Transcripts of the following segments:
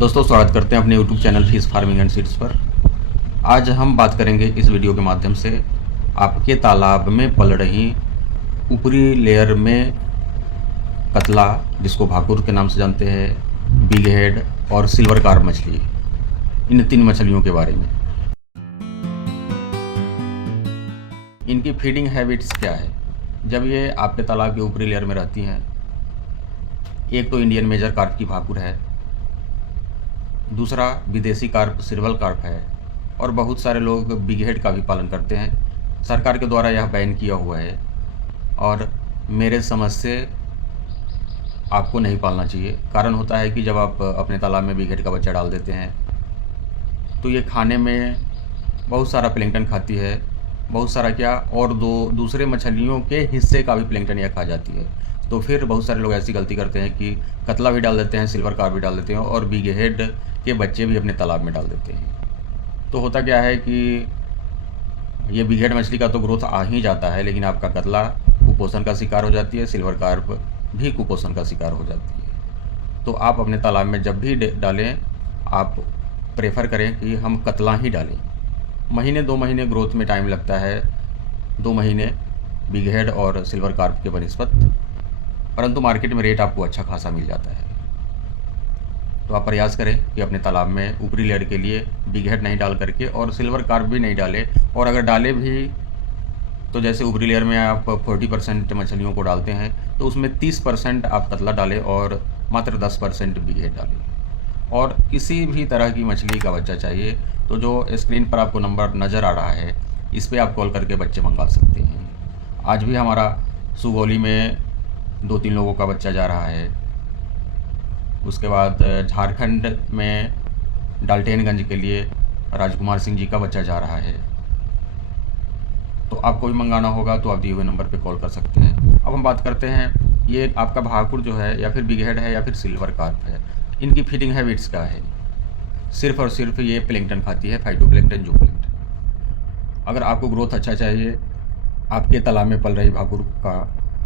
दोस्तों, स्वागत करते हैं अपने YouTube channel fish farming and seeds पर। आज हम बात करेंगे इस वीडियो के माध्यम से आपके तालाब में पल रही ऊपरी लेयर में कतला, जिसको भाकुर के नाम से जानते हैं, बिग हेड और सिल्वर कार्प मछली, इन 3 मछलियों के बारे में। इनकी फीडिंग हैबिट्स क्या है। जब ये आपके तालाब के ऊपरी लेयर में रहती हैं, एक तो इंडियन मेजर कार्प की भाकुर है, दूसरा विदेशी कार्प सिल्वर कार्प है, और बहुत सारे लोग बिग हेड का भी पालन करते हैं। सरकार के द्वारा यह बैन किया हुआ है और मेरे समझ से आपको नहीं पालना चाहिए। कारण होता है कि जब आप अपने तालाब में बिग हेड का बच्चा डाल देते हैं तो ये खाने में बहुत सारा प्लैंकटन खाती है, बहुत सारा क्या, और दूसरे मछलियों के हिस्से का भी प्लैंकटन यह खा जाती है। तो फिर बहुत सारे लोग ऐसी गलती करते हैं कि कतला भी डाल देते हैं, सिल्वर कार्प भी डाल देते हैं और बिग हेड के बच्चे भी अपने तालाब में डाल देते हैं। तो होता क्या है कि ये बिग हेड मछली का तो ग्रोथ आ ही जाता है, लेकिन आपका कतला कुपोषण का शिकार हो जाती है, सिल्वर कार्प भी कुपोषण का शिकार हो जाती है। तो आप अपने तालाब में जब भी डालें, आप प्रेफर करें कि हम कतला ही डालें। महीने 2 महीने ग्रोथ में टाइम लगता है, 2 महीने बिग हेड और सिल्वर कार्प के बनिस्पत, परंतु मार्केट में रेट आपको अच्छा खासा मिल जाता है। तो आप प्रयास करें कि अपने तालाब में ऊपरी लेयर के लिए बिग हेड नहीं डाल करके और सिल्वर कार्प भी नहीं डालें, और अगर डालें भी तो जैसे ऊपरी लेयर में आप 40% मछलियों को डालते हैं तो उसमें 30% आप कतला डालें और मात्र 10% बिग हेड डालें। और किसी भी तरह की मछली का बच्चा चाहिए तो जो स्क्रीन पर आपको नंबर नज़र आ रहा है, इस पर आप कॉल करके बच्चे मंगा सकते हैं। आज भी हमारा सुगौली में 2-3 लोगों का बच्चा जा रहा है। उसके बाद झारखंड में डाल्टेनगंज के लिए राजकुमार सिंह जी का बच्चा जा रहा है। तो आपको भी मंगाना होगा तो आप दिए हुए नंबर पे कॉल कर सकते हैं। अब हम बात करते हैं, ये आपका भाकुर जो है या फिर बिग हेड है या फिर सिल्वर कार्प है, इनकी फीडिंग हैबिट्स क्या है। सिर्फ और सिर्फ ये प्लैंकटन खाती है, फाइटोप्लैंकटन, जूप्लैंकटन। अगर आपको ग्रोथ अच्छा चाहिए आपके तालाब में पल रही भाकुर का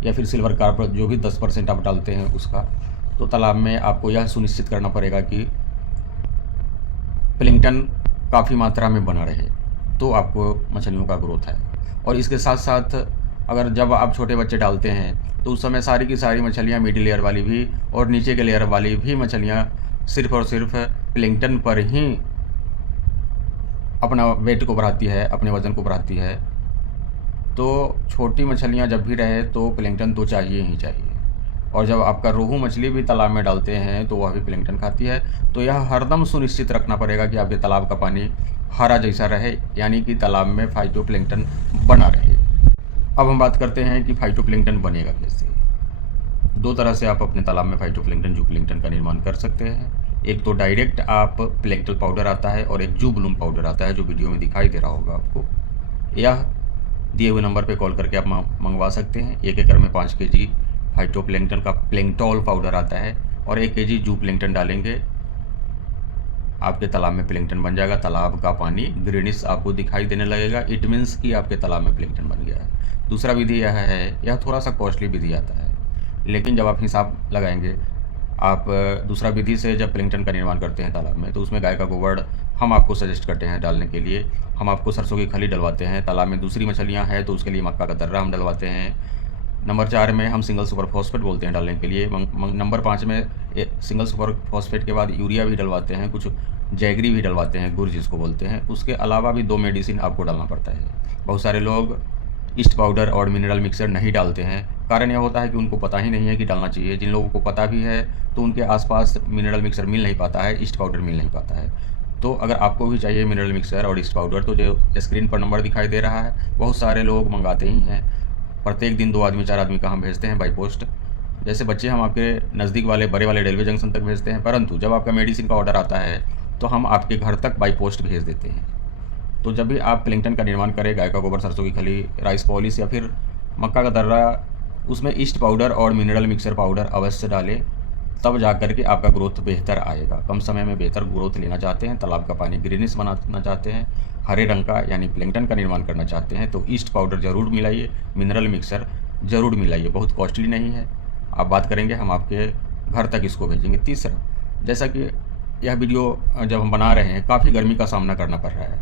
या फिर सिल्वर कार्प जो भी 10% आप डालते हैं उसका, तो तालाब में आपको यह सुनिश्चित करना पड़ेगा कि प्लैंकटन काफ़ी मात्रा में बना रहे, तो आपको मछलियों का ग्रोथ है। और इसके साथ साथ अगर जब आप छोटे बच्चे डालते हैं तो उस समय सारी की सारी मछलियाँ मिडिल लेयर वाली भी और नीचे के लेयर वाली भी मछलियाँ सिर्फ और सिर्फ प्लैंकटन पर ही अपना वेट को बढ़ाती है, अपने वज़न को बढ़ाती है। तो छोटी मछलियाँ जब भी रहे तो प्लैंकटन तो चाहिए ही चाहिए। और जब आपका रोहू मछली भी तालाब में डालते हैं तो वह भी प्लैंकटन खाती है। तो यह हरदम सुनिश्चित रखना पड़ेगा कि आपके तालाब का पानी हरा जैसा रहे, यानी कि तालाब में फाइटोप्लैंकटन बना रहे। अब हम बात करते हैं कि फाइटोप्लैंकटन बनेगा कैसे। 2 तरह से आप अपने तालाब में फाइटोप्लैंकटन, जूप्लैंकटन का निर्माण कर सकते हैं। एक तो डायरेक्ट आप प्लैंकटन पाउडर आता है और एक जू ब्लूम पाउडर आता है, जो वीडियो में दिखाई दे रहा होगा आपको। यह दिए हुए नंबर पर कॉल करके आप मंगवा सकते हैं। 1 एकड़ में 5 kg फाइटोप्लैंकटन का प्लैंकटोल पाउडर आता है और 1 kg जू प्लैंकटन डालेंगे, आपके तालाब में प्लैंकटन बन जाएगा। तालाब का पानी ग्रीनिश आपको दिखाई देने लगेगा, इट मीन्स कि आपके तालाब में प्लैंकटन बन गया है। दूसरा विधि यह है, यह थोड़ा सा कॉस्टली विधि आता है, लेकिन जब आप हिसाब लगाएंगे, आप दूसरा विधि से जब प्लैंकटन का निर्माण करते हैं तालाब में, तो उसमें गाय का गोबर हम आपको सजेस्ट करते हैं डालने के लिए। हम आपको सरसों की खली डलवाते हैं। तालाब में दूसरी मछलियाँ हैं तो उसके लिए मक्का का दर्रा हम डलवाते हैं। नंबर 4 में हम सिंगल सुपर फॉस्फेट बोलते हैं डालने के लिए। नंबर 5 में सिंगल सुपर फॉस्फेट के बाद यूरिया भी डलवाते हैं, कुछ जैगरी भी डलवाते हैं, गुड़ जिसको बोलते हैं। उसके अलावा भी 2 मेडिसिन आपको डालना पड़ता है। बहुत सारे लोग ईस्ट पाउडर और मिनरल मिक्सर नहीं डालते हैं। कारण यह होता है कि उनको पता ही नहीं है कि डालना चाहिए। जिन लोगों को पता भी है तो उनके आसपास मिनरल मिक्सर मिल नहीं पाता है, ईस्ट पाउडर मिल नहीं पाता है। तो अगर आपको भी चाहिए मिनरल मिक्सर और ईस्ट पाउडर, तो जो स्क्रीन पर नंबर दिखाई दे रहा है, बहुत सारे लोग मंगाते ही हैं। प्रत्येक दिन 2 आदमी 4 आदमी का हम भेजते हैं बाई पोस्ट। जैसे बच्चे हम आपके नज़दीक वाले बड़े वाले रेलवे जंक्शन तक भेजते हैं, परंतु जब आपका मेडिसिन का ऑर्डर आता है तो हम आपके घर तक बाई पोस्ट भेज देते हैं। तो जब भी आप प्लैंकटन का निर्माण करें, गाय का गोबर, सरसों की खली, राइस पॉलिश या फिर मक्का का दर्रा, उसमें ईस्ट पाउडर और मिनरल मिक्सर पाउडर अवश्य डालें, तब जा कर के आपका ग्रोथ बेहतर आएगा। कम समय में बेहतर ग्रोथ लेना चाहते हैं, तालाब का पानी ग्रीनिश बनाना चाहते हैं, हरे रंग का यानी प्लैंकटन का निर्माण करना चाहते हैं, तो ईस्ट पाउडर ज़रूर मिलाइए, मिनरल मिक्सर ज़रूर मिलाइए। बहुत कॉस्टली नहीं है, आप बात करेंगे, हम आपके घर तक इसको भेजेंगे। तीसरा, जैसा कि यह वीडियो जब हम बना रहे हैं, काफ़ी गर्मी का सामना करना पड़ रहा है,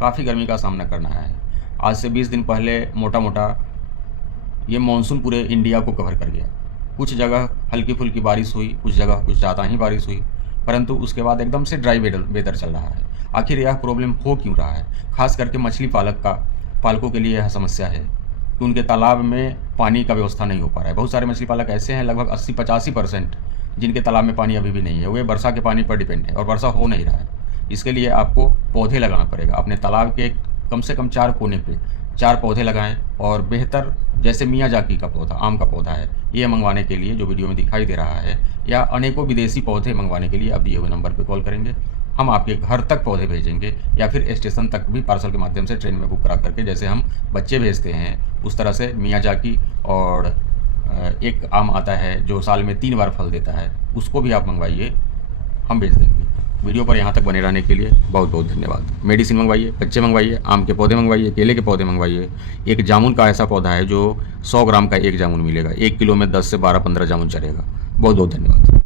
काफ़ी गर्मी का सामना करना है। आज से 20 दिन पहले मोटा मोटा ये मानसून पूरे इंडिया को कवर कर गया। कुछ जगह हल्की फुल्की बारिश हुई, कुछ जगह कुछ ज़्यादा ही बारिश हुई, परंतु उसके बाद एकदम से ड्राई वेदर चल रहा है। आखिर यह प्रॉब्लम हो क्यों रहा है? खास करके मछली पालकों के लिए यह समस्या है कि उनके तालाब में पानी का व्यवस्था नहीं हो पा रहा है। बहुत सारे मछली पालक ऐसे हैं, लगभग 80-85% जिनके तालाब में पानी अभी भी नहीं है। वे वर्षा के पानी पर डिपेंड है और वर्षा हो नहीं रहा है। इसके लिए आपको पौधे लगाना पड़ेगा। अपने तालाब के कम से कम 4 कोने पे 4 पौधे लगाएं और बेहतर, जैसे मियाजाकी का पौधा, आम का पौधा है, ये मंगवाने के लिए जो वीडियो में दिखाई दे रहा है, या अनेकों विदेशी पौधे मंगवाने के लिए आप दिए हुए नंबर पर कॉल करेंगे। हम आपके घर तक पौधे भेजेंगे या फिर स्टेशन तक भी पार्सल के माध्यम से ट्रेन में बुक करा करके, जैसे हम बच्चे भेजते हैं उस तरह से मियाजाकी और एक आम आता है जो साल में 3 बार फल देता है, उसको भी आप मंगवाइए, हम भेज देंगे। वीडियो पर यहाँ तक बने रहने के लिए बहुत बहुत धन्यवाद। मेडिसिन मंगवाइए, बच्चे मंगवाइए, आम के पौधे मंगवाइए, केले के पौधे मंगवाइए। एक जामुन का ऐसा पौधा है जो 100 ग्राम का एक जामुन मिलेगा। 1 किलो में 10 से 12-15 जामुन चलेगा। बहुत बहुत धन्यवाद।